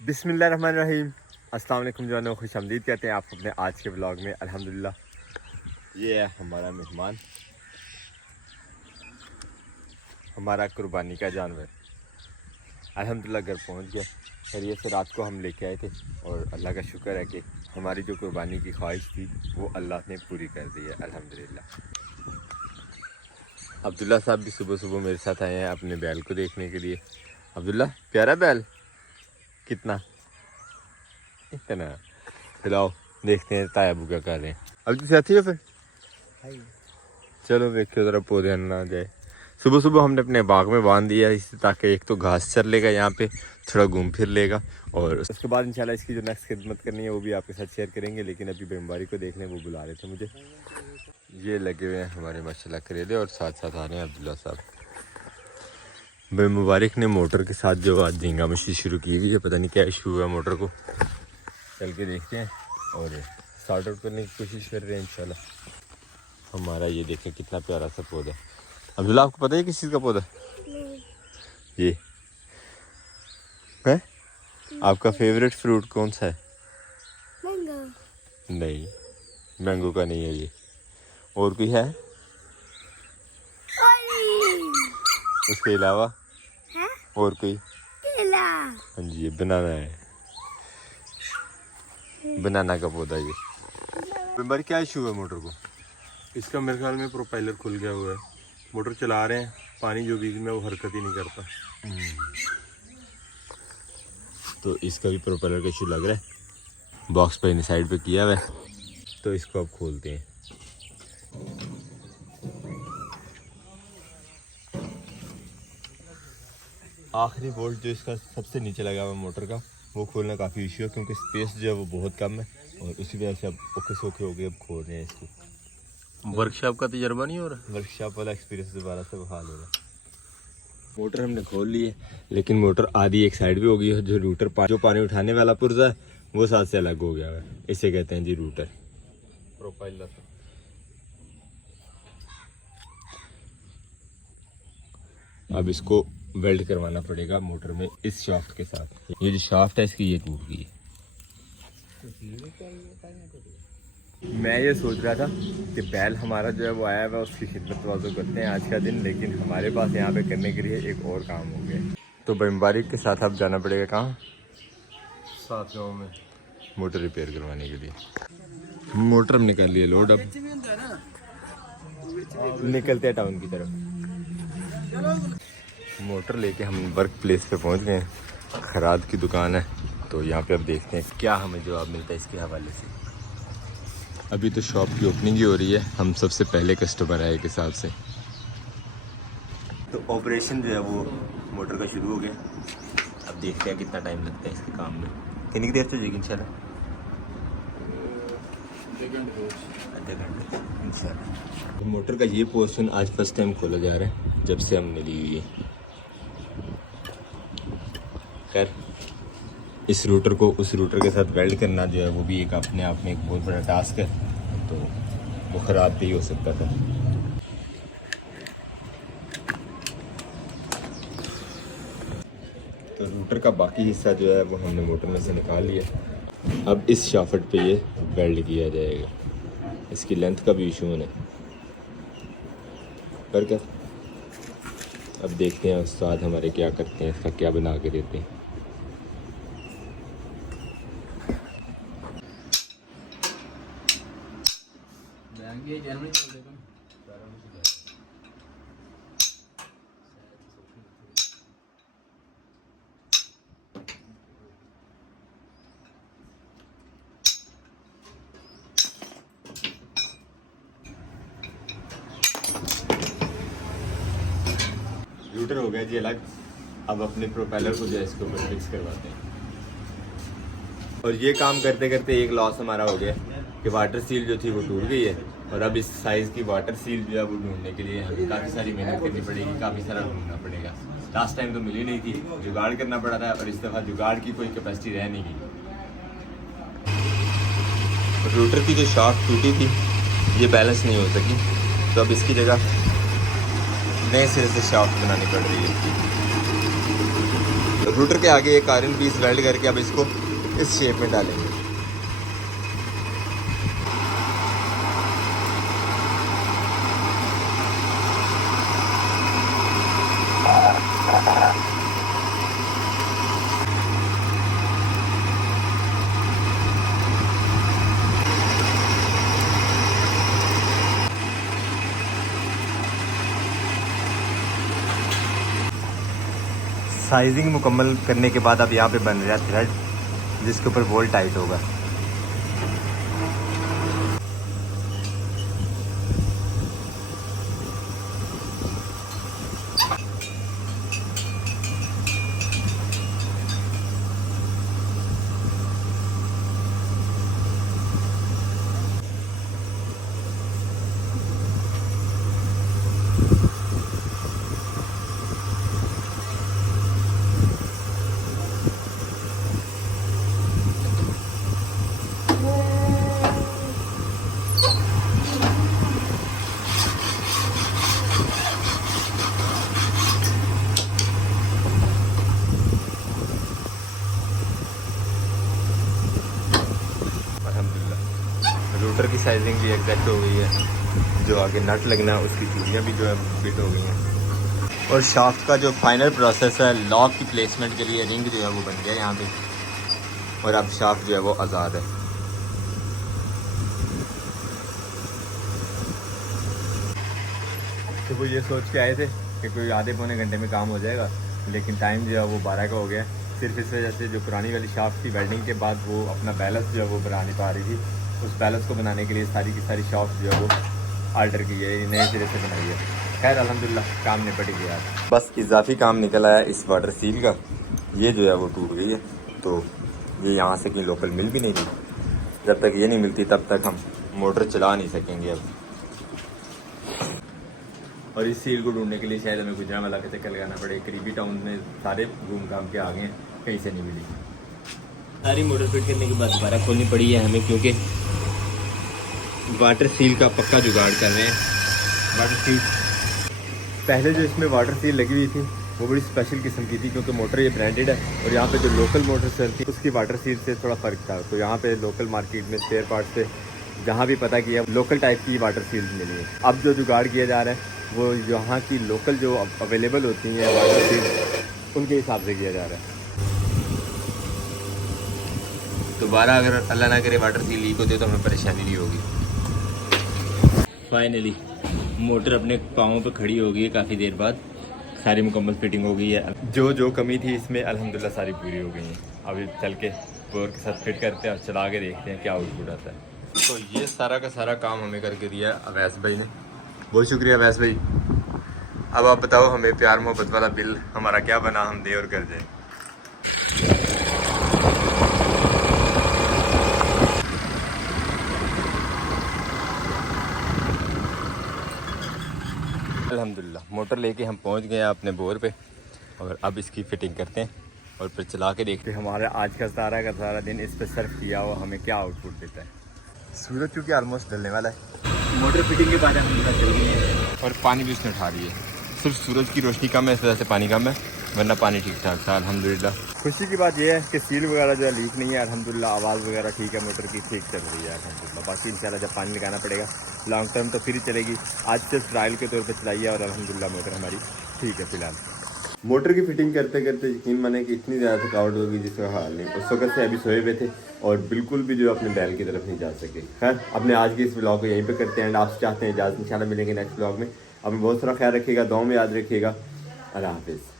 बिस्मिल्लाहिर्रहमानिर्रहीम। अस्सलाम वालेकुम जो खुश आमदीद कहते हैं आप अपने आज के ब्लॉग में। अल्हम्दुलिल्लाह ये है हमारा मेहमान, हमारा कुर्बानी का जानवर। अल्हम्दुलिल्लाह घर पहुंच गया खैरियत से। रात को हम लेके आए थे और अल्लाह का शुक्र है कि हमारी जो कुर्बानी की ख्वाहिश थी वो अल्लाह ने पूरी कर दी है अल्हम्दुलिल्लाह। अब्दुल्ला साहब भी सुबह सुबह मेरे साथ आए हैं अपने बैल को देखने के लिए। अब्दुल्ला प्यारा बैल, कितना इतना खिलाओ, देखते हैं तायाबू क्या कर रहे हैं। अब तो साथी हो फिर चलो देखियो जरा पौधे ना जाए। सुबह सुबह हमने अपने बाग में बांध दिया इससे ताकि एक तो घास चर लेगा यहाँ पे, थोड़ा घूम फिर लेगा और उसके बाद इंशाल्लाह इसकी जो नेक्स्ट खिदमत करनी है वो भी आपके साथ शेयर करेंगे। लेकिन अभी बीमारी को देख लें, वो बुला रहे थे मुझे। ये लगे हुए हैं हमारे माशाल्लाह करेले और साथ साथ आ रहे हैं अब्दुल्ला साहब। भाई मुबारक ने मोटर के साथ जो आज झींगा मछली शुरू की हुई है, पता नहीं क्या इशू हुआ मोटर को, चल के देखते हैं और स्टार्ट आउट करने की कोशिश कर रहे हैं इंशाल्लाह। हमारा ये देखें कितना प्यारा सा पौधा। अब्दुल्ला आपको पता है किस चीज़ का पौधा ये है? आपका फेवरेट फ्रूट कौन सा है? मैंगो। नहीं, मैंगो का नहीं है ये, और कोई है उसके अलावा? और कोई? हाँ जी ये बनाना है, बनाना का पौधा। ये बीमारी क्या इशू है मोटर को? इसका मेरे ख्याल में प्रोपेलर खुल गया हुआ है। मोटर चला रहे हैं, पानी जो बीच में वो हरकत ही नहीं करता, तो इसका भी प्रोपेलर का इशू लग रहा है। बॉक्स पे साइड पे किया हुआ है, तो इसको अब खोलते हैं। आखिरी बोल्ट जो इसका सबसे नीचे लगा हुआ मोटर का, वो खोलना काफ़ी इशू है क्योंकि स्पेस जो है वो बहुत कम है और उसी वजह से अब ओके सोखे हो गए। अब खोल रहे हैं इसको। वर्कशॉप का तजर्बा नहीं हो रहा? वर्कशॉप वाला एक्सपीरियंस दोबारा से बहाल होगा। मोटर हमने खोल ली है लेकिन मोटर आधी एक साइड भी हो गई है। जो रूटर जो पानी उठाने वाला पुर्जा है वो साथ से अलग हो गया है, इसे कहते हैं जी रूटर प्रोपेलर। अब इसको वेल्ड करवाना पड़ेगा मोटर में इस शाफ्ट के साथ। ये जो शाफ्ट है इसकी ये टूट गई है। मैं ये सोच रहा था कि बैल हमारा जो है वो आया हुआ, उसकी खिदमत वाजो करते हैं आज का दिन, लेकिन हमारे पास यहाँ पे करने के लिए एक और काम हो गया। तो मुबारक के साथ अब जाना पड़ेगा कहाँ? साथ गाँव में मोटर रिपेयर करवाने के लिए। मोटर हमने कर लिया लोड, अब निकलते हैं टाउन की तरफ। मोटर लेके हम वर्क प्लेस पे पहुंच गए हैं। खराद की दुकान है, तो यहाँ पे अब देखते हैं क्या हमें जवाब मिलता है इसके हवाले से। अभी तो शॉप की ओपनिंग ही हो रही है, हम सबसे पहले कस्टमर आए के हिसाब से। तो ऑपरेशन जो है वो मोटर का शुरू हो गया। अब देखते हैं कितना टाइम लगता है इसके काम में। कितनी देर से जाएगी इंशाल्लाह? आधे घंटे इंशाल्लाह। तो मोटर का ये पोर्शन आज फर्स्ट टाइम खोला जा रहा है जब से हमने ली हुई है। खैर इस रूटर को उस रूटर के साथ वेल्ड करना जो है वो भी एक अपने आप में एक बहुत बड़ा टास्क है, तो वो ख़राब भी हो सकता था। तो रूटर का बाकी हिस्सा जो है वो हमने मोटर में से निकाल लिया। अब इस शाफ्ट पे ये वेल्ड किया जाएगा। इसकी लेंथ का भी इशू है कर अब देखते हैं उस्ताद हमारे क्या करते हैं, इसका क्या बना के देते हैं। रूटर हो गया जी अलग। अब अपने प्रोपेलर को जो है इसके ऊपर फिक्स करवाते हैं। और ये काम करते करते एक लॉस हमारा हो गया कि वाटर सील जो थी वो टूट गई है और अब इस साइज़ की वाटर सील जो है वो ढूंढने के लिए हमें काफ़ी सारी मेहनत करनी पड़ेगी, काफ़ी सारा ढूंढना पड़ेगा। लास्ट टाइम तो मिली नहीं थी, जुगाड़ करना पड़ा था और इस दफ़ा जुगाड़ की कोई कैपेसिटी रह नहीं गई। रूटर की जो शाफ्ट टूटी थी ये बैलेंस नहीं हो सकी, तो अब इसकी जगह नए सिरे से शाफ्ट बनानी पड़ रही है। तो रूटर के आगे एक आयरन पीस वेल्ड करके अब इसको इस शेप में डालेंगे। साइजिंग मुकम्मल करने के बाद अब यहाँ पे बन रहा है थ्रेड, जिसके ऊपर बोल्ट टाइट होगा। रूटर की साइजिंग भी एग्जैक्ट हो गई है, जो आगे नट लगना है उसकी चूड़ियाँ भी जो है फिट हो गई हैं। और शाफ्ट का जो फाइनल प्रोसेस है लॉक की प्लेसमेंट के लिए रिंग जो है वो बन गया यहाँ पे, और अब शाफ्ट जो है वो आज़ाद है। तो वो ये सोच के आए थे कि कोई आधे पौने घंटे में काम हो जाएगा, लेकिन टाइम जो है वो 12 का हो गया। सिर्फ इस वजह से जो पुरानी वाली शाफ्ट की वेल्डिंग के बाद वो अपना बैलेंस जो है वो बना नहीं पा रही थी। उस बैलेंस को बनाने के लिए सारी की सारी शाफ्ट जो है वो आल्टर की है, नए सिरे से बनाई है। खैर अल्हम्दुलिल्लाह काम निपट गया। बस इजाफी काम निकल आया इस वाटर सील का, ये जो है वो टूट गई है, तो ये यहाँ से कहीं लोकल मिल भी नहीं रही। जब तक ये नहीं मिलती तब तक हम मोटर चला नहीं सकेंगे अब। और इस सील को ढूंढने के लिए शायद हमें गुजरांवाला का चक्कर लगाना पड़े। करीबी टाउन में सारे घूम घाम के आ गए हैं, कहीं से नहीं मिली। सारी मोटर फिट करने के बाद दोबारा खोलनी पड़ी है हमें, क्योंकि वाटर सील का पक्का जुगाड़ कर रहे हैं। वाटर सील पहले जो इसमें वाटर सील लगी हुई थी वो बड़ी स्पेशल किस्म की थी, क्योंकि मोटर ये ब्रांडेड है, और यहाँ पे जो लोकल मोटर चलती है उसकी वाटर सील से थोड़ा फ़र्क था। तो यहाँ पे लोकल मार्केट में स्पेयर पार्ट से जहाँ भी पता किया लोकल टाइप की वाटर सील मिली है। अब जो जुगाड़ किया जा रहा है वो यहाँ की लोकल जो अवेलेबल होती हैं वाटर सील, उनके हिसाब से किया जा रहा है। दोबारा अगर अल्लाह ना करे वाटर सील लीक होती है तो हमें परेशानी नहीं होगी। फाइनली मोटर अपने पाँवों पे खड़ी हो गई है काफ़ी देर बाद, सारी मुकम्मल फिटिंग हो गई है। जो कमी थी इसमें अल्हम्दुलिल्लाह सारी पूरी हो गई हैं। अभी चल के बोर के साथ फिट करते हैं और चला के देखते हैं क्या आउटपुट आता है। तो ये सारा का सारा काम हमें करके दिया अवैस भाई ने, बहुत शुक्रिया अवैस भाई। अब आप बताओ हमें प्यार मोहब्बत वाला बिल हमारा क्या बना, हम दे और कर जाए। अल्हम्दुलिल्लाह मोटर लेके हम पहुंच गए हैं अपने बोर पे, और अब इसकी फिटिंग करते हैं और फिर चला के देखते हैं हमारा आज का सारा दिन इस पे सर्व किया हुआ हमें क्या आउटपुट देता है। सूरज क्योंकि ऑलमोस्ट डलने वाला है, मोटर फिटिंग के बाद हम चल गए हैं और पानी भी उसने उठा रही है। सिर्फ सूरज की रोशनी कम है, इस वजह से पानी कम है, वरना पानी ठीक ठाक था अल्हम्दुलिल्लाह। खुशी की बात यह है कि सील वगैरह जो है लीक नहीं है अल्हम्दुलिल्लाह, आवाज़ वगैरह ठीक है, मोटर की ठीक चल रही है अल्हम्दुलिल्लाह। बाकी इंशाल्लाह जब पानी लगाना पड़ेगा लॉन्ग टर्म तो फिर ही चलेगी। आज सिर्फ ट्रायल के तौर पर चलाई है और अल्हम्दुलिल्लाह मोटर हमारी ठीक है फिलहाल। मोटर की फिटिंग करते करते यकीन माने कि इतनी ज़्यादा थकावट होगी जिसका हाल नहीं। उस वक्त से अभी सोए हुए थे और बिल्कुल भी जो अपने बैल की तरफ नहीं जा सके। खैर अपने आज के इस ब्लॉग को यहीं पे करते हैं एंड आपसे चाहते हैं इजाज़त, इंशाल्लाह मिलेंगे नेक्स्ट ब्लॉग में। अपना बहुत सारा ख्याल रखिएगा, दुआ में याद रखिएगा। अल्लाह हाफिज़।